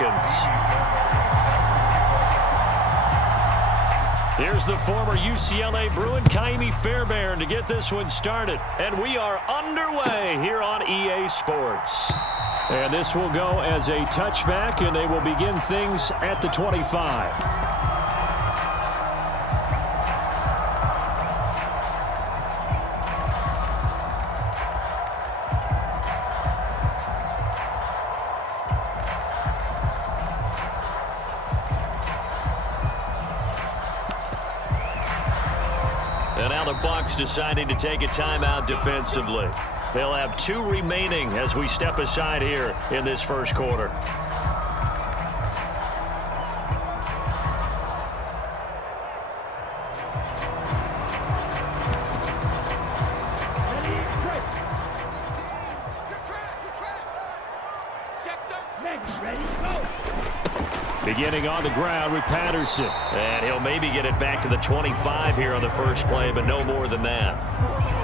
Falcons. Here's the former UCLA Bruin, Kaimi Fairbairn, to get this one started. And we are underway here on EA Sports. And this will go as a touchback, and they will begin things at the 25. And now the Bucs deciding to take a timeout defensively. They'll have 2 remaining as we step aside here in this first quarter. Beginning on the ground with Patterson. And he'll maybe get it back to the 25 here on the first play, but no more than that.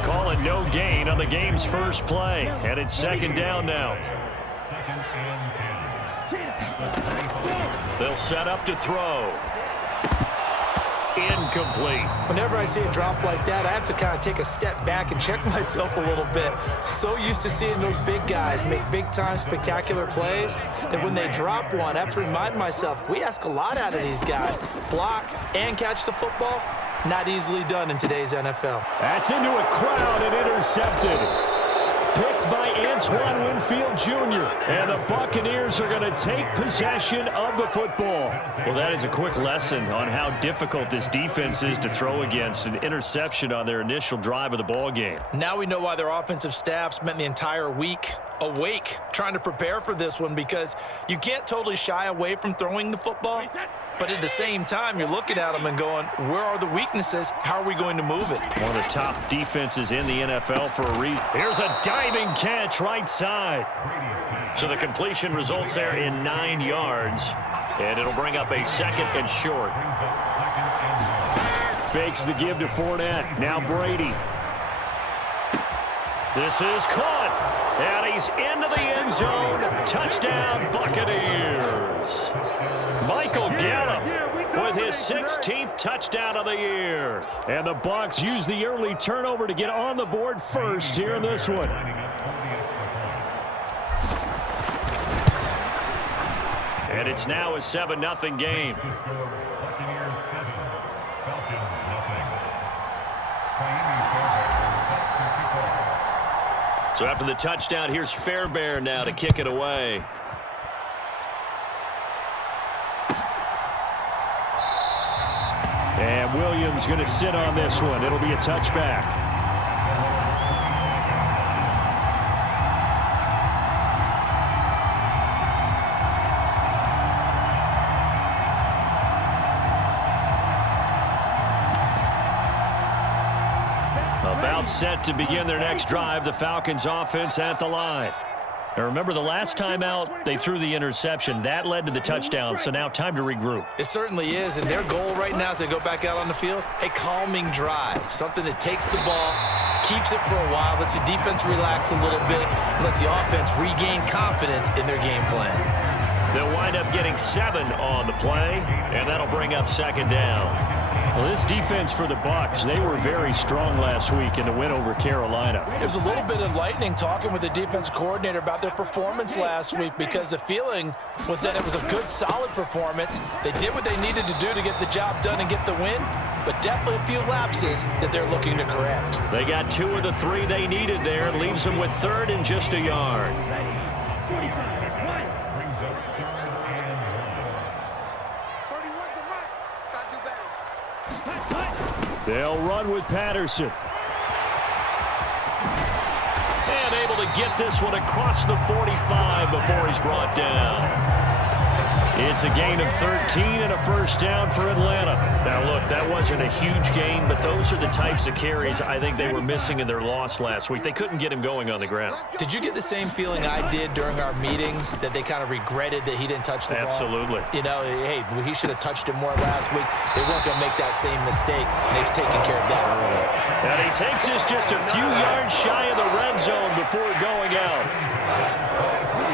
Calling no gain on the game's first play. And it's second down now. They'll set up to throw. Incomplete. Whenever I see a drop like that, I have to kind of take a step back and check myself a little bit. So used to seeing those big guys make big-time spectacular plays that when they drop one, I have to remind myself, we ask a lot out of these guys. Block and catch the football, not easily done in today's NFL. That's into a crowd and intercepted. Picked by Antoine Winfield Jr. And the Buccaneers are going to take possession of the football. Well, that is a quick lesson on how difficult this defense is to throw against. An interception on their initial drive of the ball game. Now we know why their offensive staff spent the entire week awake trying to prepare for this one, because you can't totally shy away from throwing the football. But at the same time, you're looking at them and going, where are the weaknesses? How are we going to move it? One of the top defenses in the NFL for a reason. Here's a diving catch right side. So the completion results there in 9 yards. And it'll bring up a second and short. Fakes the give to Fournette. Now Brady. This is caught. And he's into the end zone. Touchdown, Buccaneers. Michael Gallup with his 16th touchdown of the year. And the Bucs use the early turnover to get on the board first here in this one. And it's now a 7-0 game. So after the touchdown, here's Fairbairn now to kick it away. And Williams going to sit on this one. It'll be a touchback. About set to begin their next drive, the Falcons offense at the line. Now remember, the last time out, they threw the interception. That led to the touchdown, so now time to regroup. It certainly is, and their goal right now as they go back out on the field, a calming drive, something that takes the ball, keeps it for a while, lets the defense relax a little bit, and lets the offense regain confidence in their game plan. They'll wind up getting 7 on the play, and that'll bring up second down. Well, this defense for the Bucs, they were very strong last week in the win over Carolina. It was a little bit enlightening talking with the defense coordinator about their performance last week, because the feeling was that it was a good, solid performance. They did what they needed to do to get the job done and get the win, but definitely a few lapses that they're looking to correct. They got 2 of the 3 they needed there. Leaves them with 3rd and just a yard. They'll run with Patterson. And able to get this one across the 45 before he's brought down. It's a gain of 13 and a first down for Atlanta. Now, look, that wasn't a huge gain, but those are the types of carries I think they were missing in their loss last week. They couldn't get him going on the ground. Did you get the same feeling I did during our meetings, that they kind of regretted that he didn't touch the ball? Absolutely. You know, hey, he should have touched it more last week. They weren't going to make that same mistake, and they've taken care of that early. And he takes this just a few yards shy of the red zone before going out.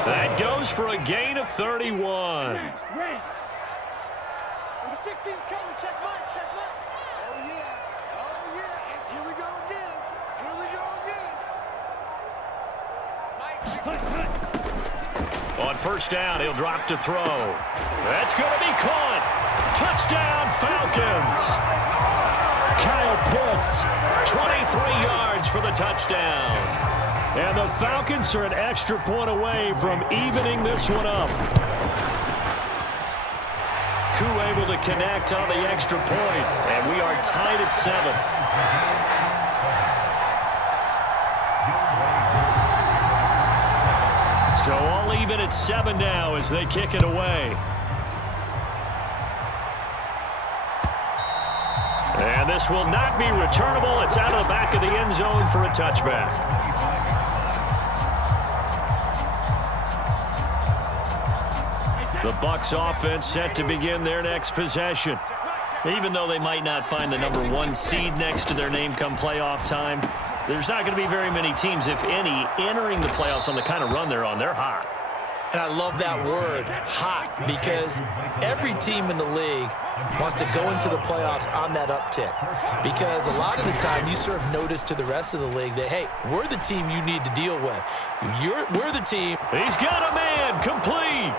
That goes for a gain of 31. Number 16's coming. Check Mike. Check Mike. Oh, yeah. Oh, yeah. And here we go again. Here we go again. Mike. On first down, he'll drop to throw. That's going to be caught. Touchdown, Falcons. Kyle Pitts, 23 yards for the touchdown. And the Falcons are an extra point away from evening this one up. Koo able to connect on the extra point, and we are tied at 7. So all even at 7 now as they kick it away. And this will not be returnable. It's out of the back of the end zone for a touchback. The Bucs offense set to begin their next possession. Even though they might not find the number 1 seed next to their name come playoff time, there's not going to be very many teams, if any, entering the playoffs on the kind of run they're on. They're hot. And I love that word, hot, because every team in the league wants to go into the playoffs on that uptick. Because a lot of the time you serve notice to the rest of the league that, hey, we're the team you need to deal with. We're the team. He's got a man, complete.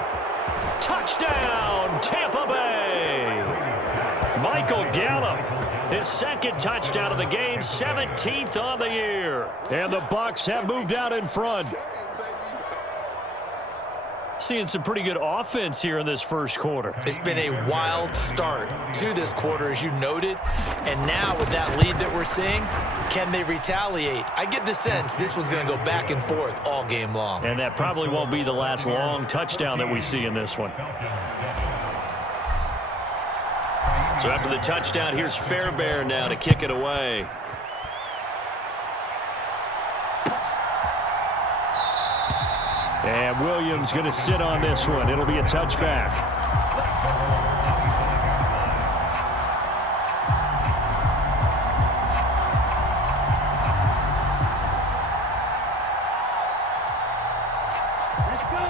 Touchdown, Tampa Bay. Michael Gallup, his second touchdown of the game, 17th on the year. And the Bucs have moved out in front. Seeing some pretty good offense here in this first quarter. It's been a wild start to this quarter, as you noted. And now with that lead that we're seeing, can they retaliate? I get the sense this one's going to go back and forth all game long. And that probably won't be the last long touchdown that we see in this one. So after the touchdown, here's Fairbairn now to kick it away. And Williams going to sit on this one. It'll be a touchback.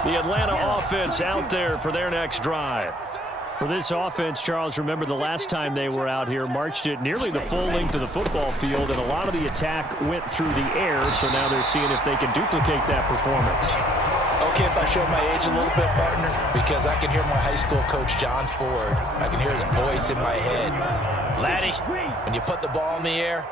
The Atlanta offense out there for their next drive. For this offense, Charles, remember the last time they were out here, marched it nearly the full length of the football field, and a lot of the attack went through the air, so now they're seeing if they can duplicate that performance. Okay, if I show my age a little bit, partner, because I can hear my high school coach, John Ford. I can hear his voice in my head. Laddie, when you put the ball in the air,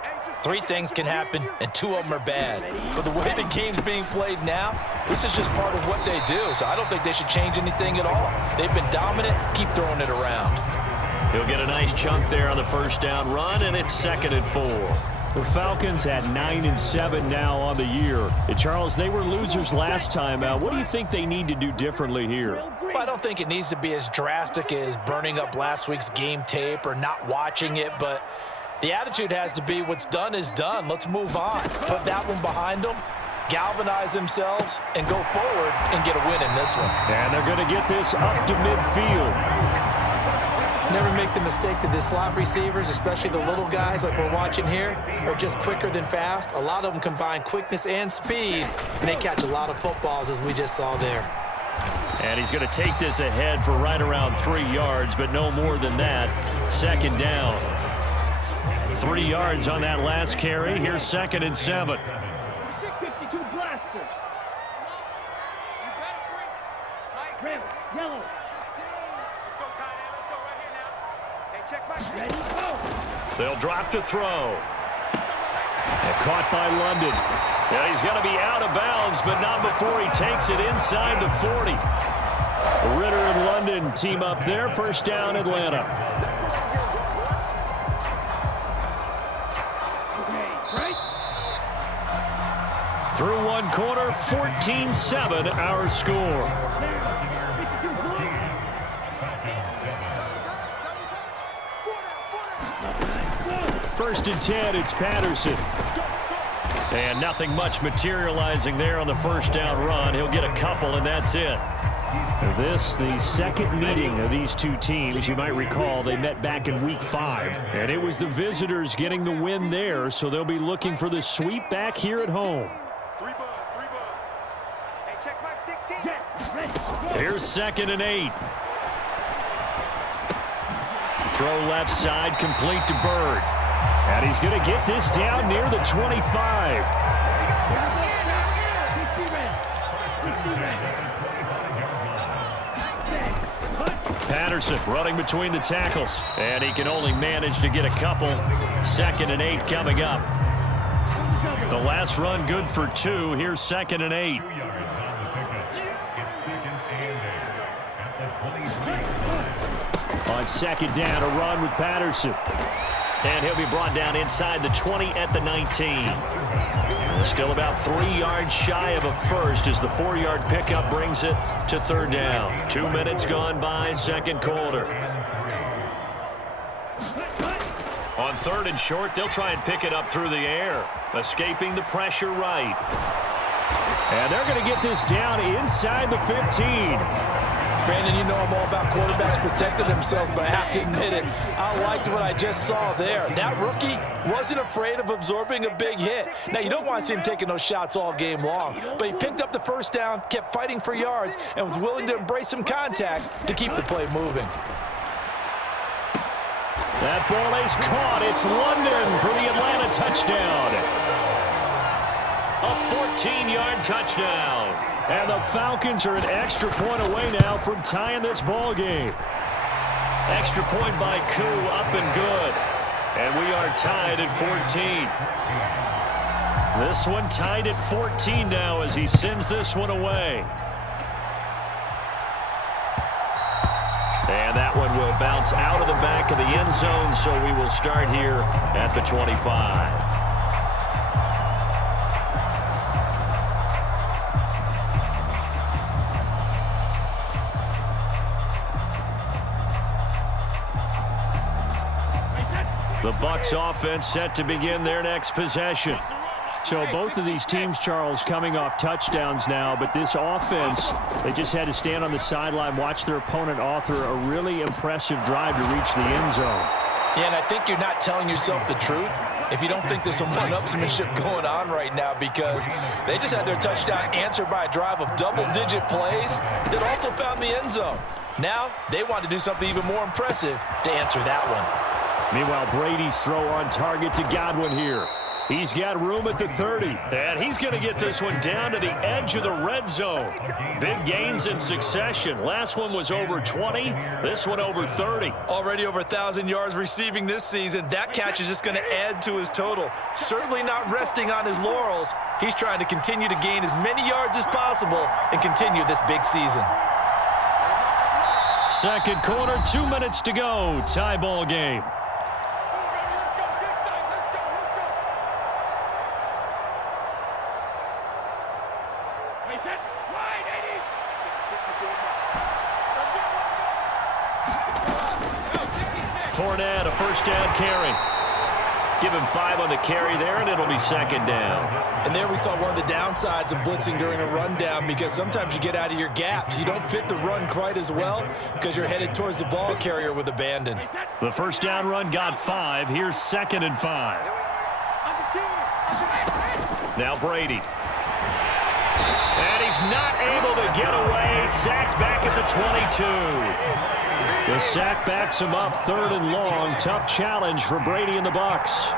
3 things can happen, and 2 of them are bad. But the way the game's being played now, this is just part of what they do. So I don't think they should change anything at all. They've been dominant. Keep throwing it around. He'll get a nice chunk there on the first down run, and it's 2nd and 4. The Falcons at 9-7 now on the year. And Charles, they were losers last time out. What do you think they need to do differently here? Well, I don't think it needs to be as drastic as burning up last week's game tape or not watching it, but the attitude has to be what's done is done. Let's move on. Put that one behind them, galvanize themselves, and go forward and get a win in this one. And they're going to get this up to midfield. Never make the mistake that the slot receivers, especially the little guys like we're watching here, are just quicker than fast. A lot of them combine quickness and speed, and they catch a lot of footballs, as we just saw there. And he's going to take this ahead for right around 3 yards, but no more than that. 2nd down. 3 yards on that last carry. Here's 2nd and 7. 652 blaster. Red, yellow. They'll drop to throw. And caught by London. Yeah, he's going to be out of bounds, but not before he takes it inside the 40. Ritter and London team up there. First down, Atlanta. Through one quarter, 14-7 our score. First and 10, it's Patterson. And nothing much materializing there on the first down run. He'll get a couple, and that's it. This, the second meeting of these two teams. You might recall they met back in Week 5. And it was the visitors getting the win there, so they'll be looking for the sweep back here at home. Hey, check mark 16. Here's 2nd and 8. Throw left side, complete to Bird. And he's going to get this down near the 25. Patterson running between the tackles. And he can only manage to get a couple. 2nd and 8 coming up. The last run good for 2. Here's 2nd and 8. On 2nd down, a run with Patterson. And he'll be brought down inside the 20 at the 19. Still about 3 yards shy of a first as the 4-yard pickup brings it to 3rd down. 2 minutes gone by, 2nd quarter. On 3rd and short, they'll try and pick it up through the air, escaping the pressure right. And they're going to get this down inside the 15. Brandon, you know I'm all about quarterbacks protecting themselves, but I have to admit it, I liked what I just saw there. That rookie wasn't afraid of absorbing a big hit. Now, you don't want to see him taking those shots all game long, but he picked up the 1st down, kept fighting for yards, and was willing to embrace some contact to keep the play moving. That ball is caught. It's London for the Atlanta touchdown. A 14-yard touchdown. And the Falcons are an extra point away now from tying this ball game. Extra point by Koo, up and good. And we are tied at 14. This one tied at 14 now as he sends this one away. And that one will bounce out of the back of the end zone, so we will start here at the 25. The Bucs offense set to begin their next possession. So both of these teams, Charles, coming off touchdowns now, but this offense, they just had to stand on the sideline, watch their opponent author a really impressive drive to reach the end zone. Yeah, and I think you're not telling yourself the truth if you don't think there's some one-upsmanship going on right now, because they just had their touchdown answered by a drive of double-digit plays that also found the end zone. Now they want to do something even more impressive to answer that one. Meanwhile, Brady's throw on target to Godwin here. He's got room at the 30, and he's going to get this one down to the edge of the red zone. Big gains in succession. Last one was over 20. This one over 30. Already over 1,000 yards receiving this season. That catch is just going to add to his total. Certainly not resting on his laurels. He's trying to continue to gain as many yards as possible and continue this big season. 2nd quarter, 2 minutes to go. Tie ball game. Fournette, a 1st down carry. Give him 5 on the carry there, and it'll be 2nd down. And there we saw one of the downsides of blitzing during a rundown, because sometimes you get out of your gaps. You don't fit the run quite as well because you're headed towards the ball carrier with abandon. The 1st down run got 5. Here's 2nd and 5. Now Brady. And he's not able to get away. Sacked back at the 22. The sack backs him up 3rd and long. Tough challenge for Brady and the Bucs.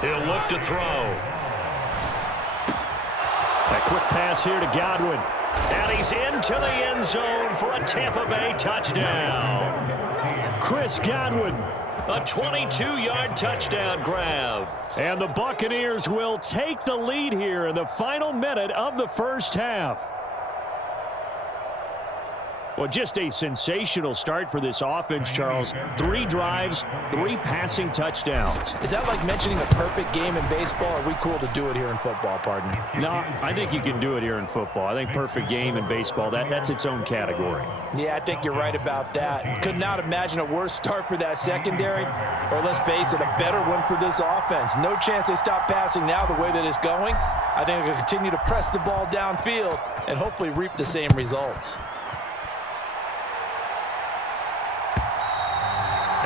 He'll look to throw. A quick pass here to Godwin. And he's into the end zone for a Tampa Bay touchdown. Chris Godwin, a 22-yard touchdown grab. And the Buccaneers will take the lead here in the final minute of the 1st half. Well, just a sensational start for this offense, Charles. 3 drives, 3 passing touchdowns. Is that like mentioning a perfect game in baseball, or are we cool to do it here in football, partner? No, I think you can do it here in football. I think perfect game in baseball, that's its own category. Yeah, I think you're right about that. Could not imagine a worse start for that secondary, or let's face it, a better one for this offense. No chance they stop passing now the way that it's going. I think they'll continue to press the ball downfield and hopefully reap the same results.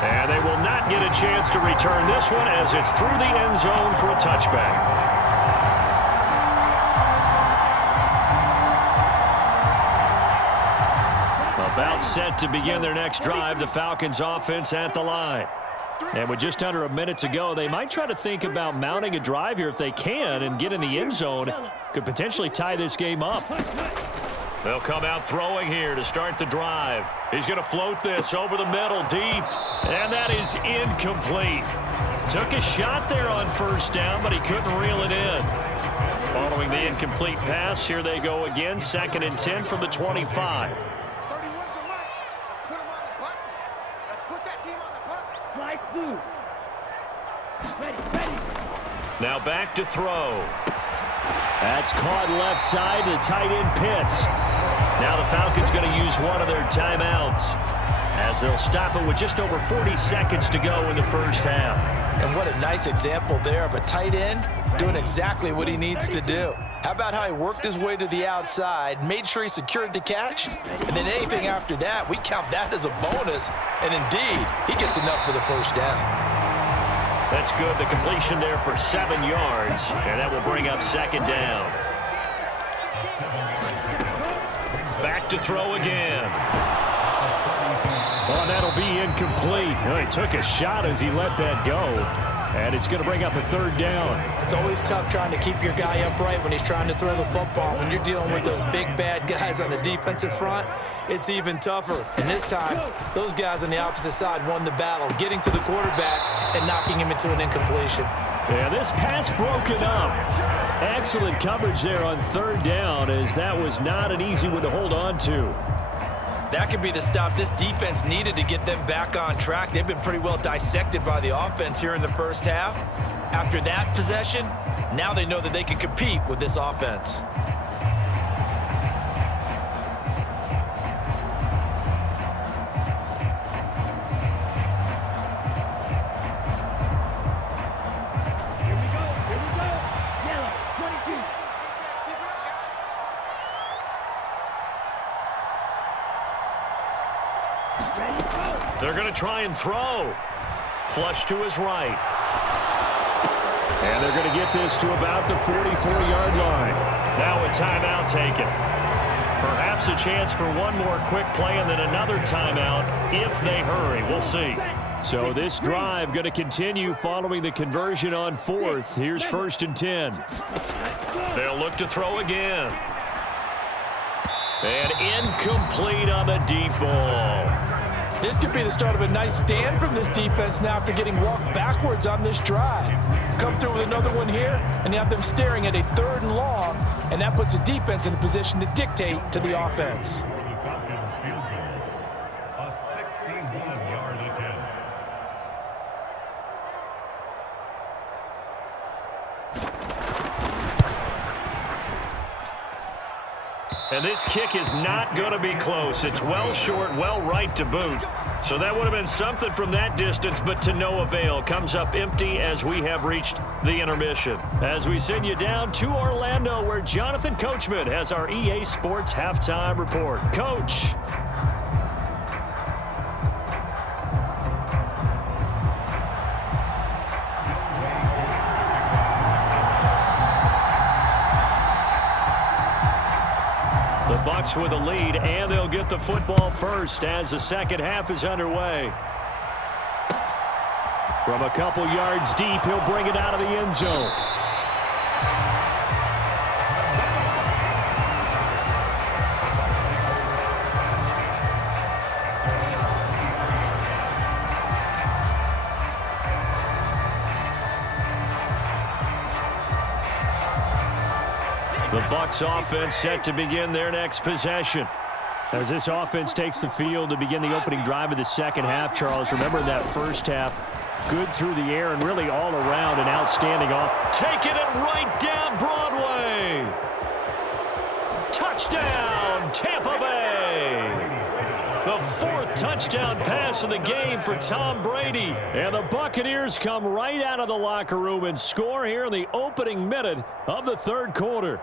And they will not get a chance to return this one as it's through the end zone for a touchback. About set to begin their next drive, the Falcons offense at the line. And with just under a minute to go, they might try to think about mounting a drive here if they can and get in the end zone. Could potentially tie this game up. They'll come out throwing here to start the drive. He's going to float this over the middle deep. And that is incomplete. Took a shot there on first down, but he couldn't reel it in. Following the incomplete pass, here they go again. 2nd and 10 from the 25. 31's the mark. Let's put them on the buses. Let's put that team on the bus. Slide through. Ready. Now back to throw. That's caught left side to tight end Pitts. Now the Falcons going to use one of their timeouts as they'll stop it with just over 40 seconds to go in the first half. And what a nice example there of a tight end doing exactly what he needs to do. How about how he worked his way to the outside, made sure he secured the catch, and then anything after that, we count that as a bonus. And indeed, he gets enough for the first down. That's good. The completion there for 7 yards, and that will bring up 2nd down. Back to throw again. Well, that'll be incomplete. He took a shot as he let that go, and it's going to bring up a 3rd down. It's always tough trying to keep your guy upright when he's trying to throw the football. When you're dealing with those big, bad guys on the defensive front, it's even tougher. And this time, those guys on the opposite side won the battle, getting to the quarterback and knocking him into an incompletion. Yeah, this pass broken up. Excellent coverage there on 3rd down, as that was not an easy one to hold on to. That could be the stop this defense needed to get them back on track. They've been pretty well dissected by the offense here in the first half. After that possession, now they know that they can compete with this offense. Here we go. Yellow, 22. Ready, go. They're going to try and throw. Flush to his right. And they're going to get this to about the 44-yard line. Now a timeout taken. Perhaps a chance for one more quick play and then another timeout if they hurry. We'll see. So this drive going to continue following the conversion on 4th. Here's 1st and 10. They'll look to throw again. And incomplete on the deep ball. This could be the start of a nice stand from this defense now after getting walked backwards on this drive. Come through with another one here, and you have them staring at a 3rd and long, and that puts the defense in a position to dictate to the offense. And this kick is not going to be close. It's well short, well right to boot. So that would have been something from that distance, but to no avail. Comes up empty as we have reached the intermission. As we send you down to Orlando, where Jonathan Coachman has our EA Sports Halftime Report. Coach. The Bucs with a lead, and they'll get the football first as the second half is underway. From a couple yards deep, he'll bring it out of the end zone. The Bucs offense set to begin their next possession. As this offense takes the field to begin the opening drive of the second half, Charles, remember in that first half, good through the air and really all around an outstanding off. Taking it right down Broadway. Touchdown, Tampa Bay. The 4th touchdown pass of the game for Tom Brady. And the Buccaneers come right out of the locker room and score here in the opening minute of the 3rd quarter.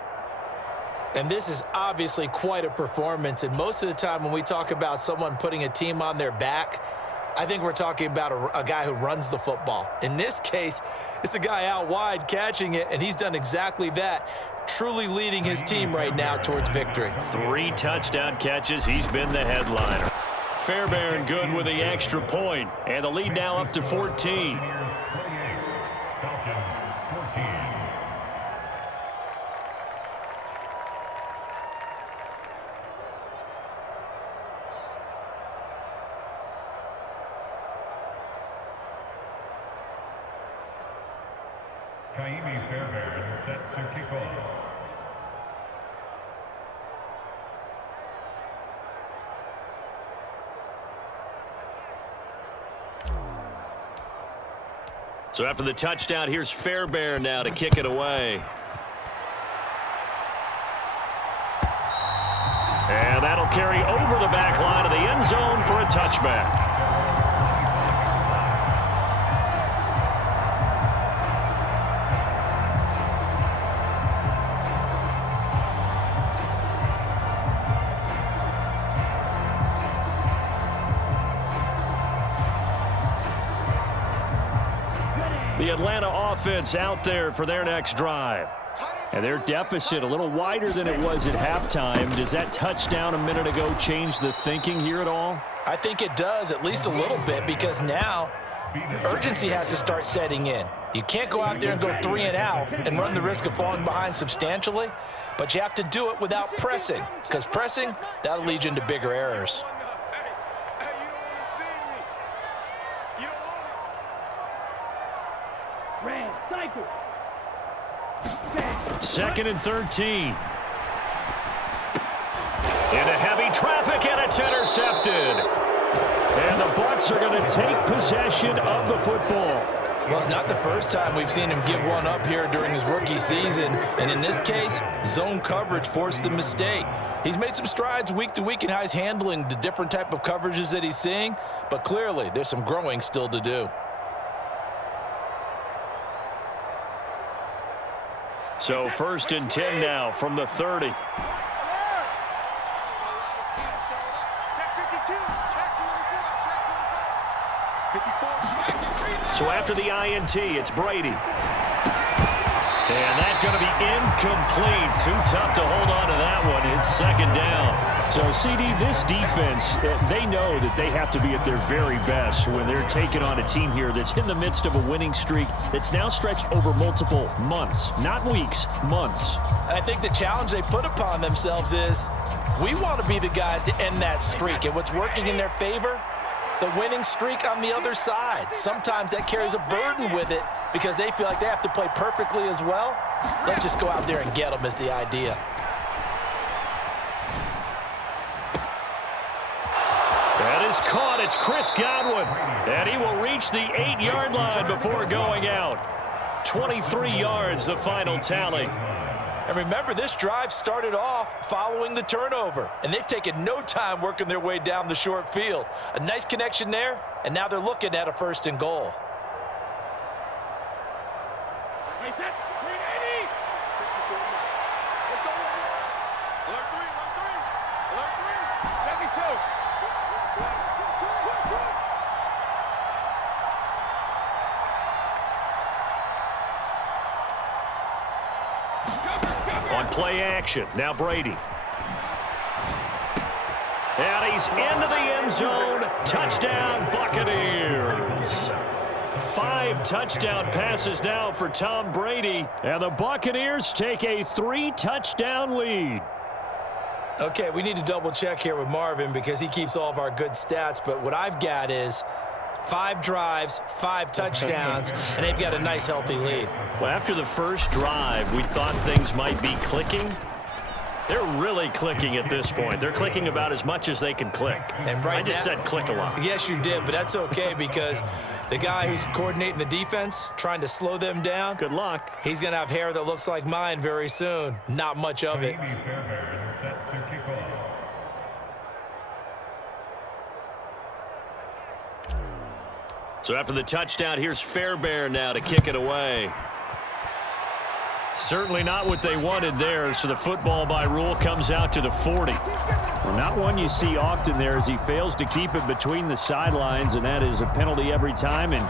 And this is obviously quite a performance. And most of the time when we talk about someone putting a team on their back, I think we're talking about a guy who runs the football. In this case, It's a guy out wide catching it, and he's done exactly that, truly leading his team right now towards victory. 3 touchdown catches. He's been the headliner. Fairbairn good with the extra point, and the lead now up to 14. Fairbairn set to kick off. So after the touchdown, here's Fairbairn now to kick it away. And that'll carry over the back line of the end zone for a touchback. The Atlanta offense out there for their next drive. And their deficit a little wider than it was at halftime. Does that touchdown a minute ago change the thinking here at all? I think it does, at least a little bit, because now urgency has to start setting in. You can't go out there and go 3 and out and run the risk of falling behind substantially, but you have to do it without pressing, because pressing, that'll lead you into bigger errors. Cycle. 2nd and 13. Into heavy traffic, and it's intercepted. And the Bucs are going to take possession of the football. Well, it's not the first time we've seen him give one up here during his rookie season. And in this case, zone coverage forced the mistake. He's made some strides week to week in how he's handling the different type of coverages that he's seeing. But clearly, there's some growing still to do. So 1st and 10 now from the 30. So after the INT, it's Brady. And that's going to be incomplete. Too tough to hold on to that one. It's 2nd down. So, CD, this defense, they know that they have to be at their very best when they're taking on a team here that's in the midst of a winning streak that's now stretched over multiple months. Not weeks, months. And I think the challenge they put upon themselves is we want to be the guys to end that streak. And what's working in their favor? The winning streak on the other side. Sometimes that carries a burden with it because they feel like they have to play perfectly as well. Let's just go out there and get them is the idea. That is caught. It's Chris Godwin. And he will reach the 8-yard line before going out. 23 yards, the final tally. And remember, this drive started off following the turnover, and they've taken no time working their way down the short field. A nice connection there, and now they're looking at a 1st and goal. Let's go. Alert 3, alert 3, alert 3. 72. On play action, now Brady. And he's into the end zone. Touchdown, Buccaneers. 5 touchdown passes now for Tom Brady. And the Buccaneers take a 3-touchdown lead. Okay, we need to double check here with Marvin because he keeps all of our good stats, but what I've got is 5 drives, 5 touchdowns, and they've got a nice, healthy lead. Well, after the first drive, we thought things might be clicking. They're really clicking at this point. They're clicking about as much as they can click. And right I just said click a lot. Yes, you did, but that's okay because the guy who's coordinating the defense, trying to slow them down, Good luck. he's going to have hair that looks like mine very soon. Not much of it. So after the touchdown, here's Fairbairn now to kick it away. Certainly not what they wanted there, so the football by rule comes out to the 40. Well, not one you see often there as he fails to keep it between the sidelines, and that is a penalty every time. And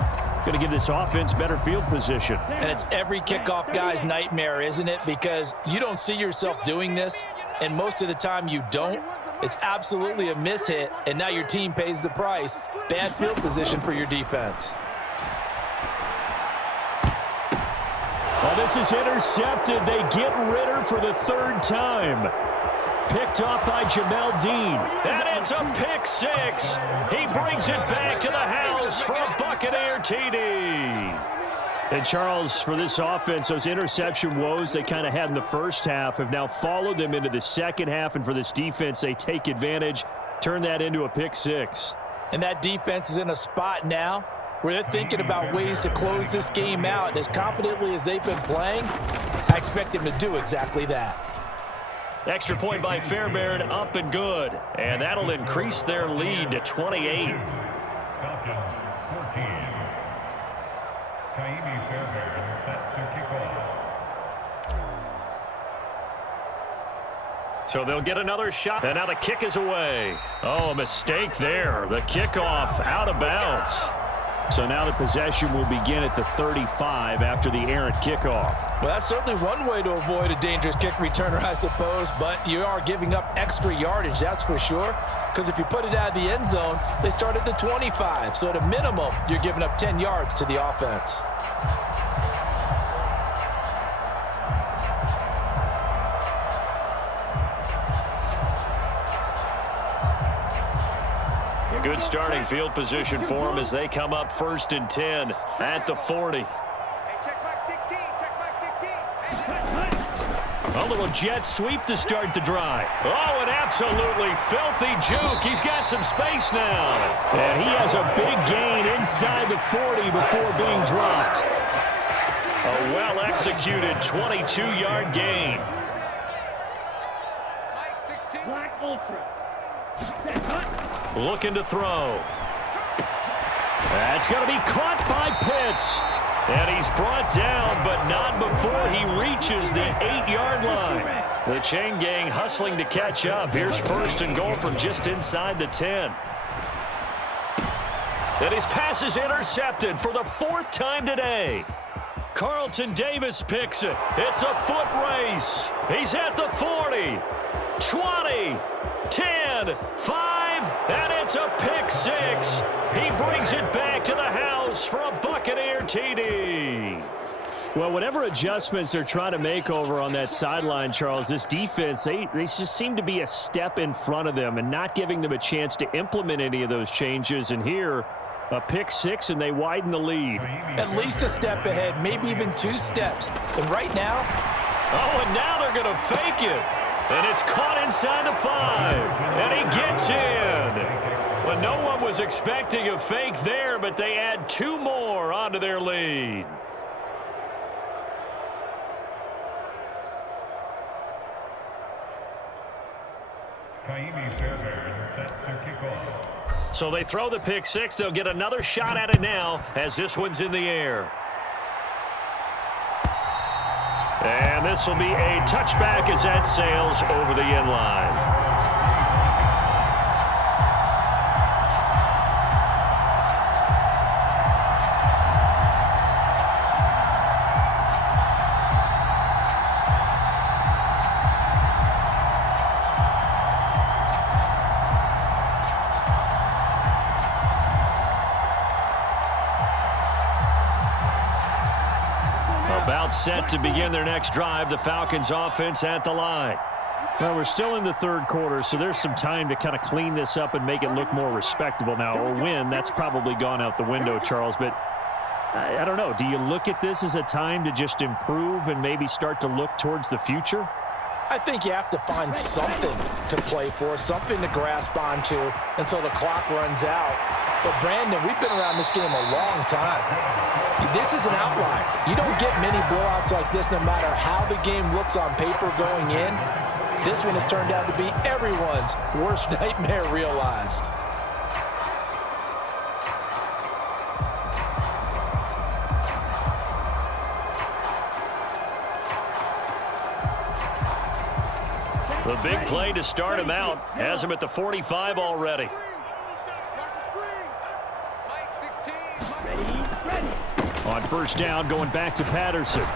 Going to give this offense better field position. And it's every kickoff guy's nightmare, isn't it? Because you don't see yourself doing this, and most of the time you don't. It's absolutely a mishit, and now your team pays the price. Bad field position for your defense. Well, this is intercepted. They get Ritter for the third time. Picked off by Jamel Dean. That ends up pick six. He brings it back to the house for a Buccaneer TD. And Charles, for this offense, those interception woes they kind of had in the first half have now followed them into the second half. And for this defense, they take advantage, turn that into a pick six. And that defense is in a spot now where they're thinking about ways to close this game out. And as confidently as they've been playing, I expect them to do exactly that. Extra point by Fairbairn, up and good. And that'll increase their lead to 28. Falcons 14. Kaimi Fairbairn set to kick off. So they'll get another shot. And now the kick is away. Oh, a mistake there. The kickoff out of bounds. So now the possession will begin at the 35 after the errant kickoff. Well, that's certainly one way to avoid a dangerous kick returner, I suppose, but you are giving up extra yardage, that's for sure, because if you put it out of the end zone, they start at the 25, so at a minimum, you're giving up 10 yards to the offense. Good starting field position for them as they come up 1st and 10 at the 40. Hey, check back 16. Check back 16. A little jet sweep to start the drive. Oh, an absolutely filthy juke. He's got some space now. And he has a big gain inside the 40 before being dropped. A well-executed 22-yard gain. Mike 16. Black Ultra. Looking to throw. That's going to be caught by Pitts. And he's brought down, but not before he reaches the 8-yard line. The chain gang hustling to catch up. Here's 1st and goal from just inside the 10. And his pass is intercepted for the 4th time today. Carlton Davis picks it. It's a foot race. He's at the 40, 20, 10, 5, and it's a pick six. He brings it back to the house for a Buccaneer TD. Well, whatever adjustments they're trying to make over on that sideline, Charles, this defense, they just seem to be a step in front of them and not giving them a chance to implement any of those changes. And here, a pick six, and they widen the lead. At least a step ahead, maybe even 2 steps. And right now... Oh, and now they're going to fake it. And it's caught inside the 5. And he gets in. Well, no one was expecting a fake there, but they add 2 more onto their lead. Kaimi Fairbairn set to kick off. So they throw the pick six. They'll get another shot at it now as this one's in the air. And this will be a touchback as that sails over the end line. About set to begin their next drive, the Falcons offense at the line. Well, we're still in the 3rd quarter, so there's some time to kind of clean this up and make it look more respectable now. Or win, that's probably gone out the window, Charles. But I don't know. Do you look at this as a time to just improve and maybe start to look towards the future? I think you have to find something to play for, something to grasp onto until the clock runs out. But, Brandon, we've been around this game a long time. This is an outlier. You don't get many blowouts like this no matter how the game looks on paper going in. This one has turned out to be everyone's worst nightmare realized. The big play to start him out has him at the 45 already. Watch the screen. Mike 16. Ready, ready. On first down, going back to Patterson.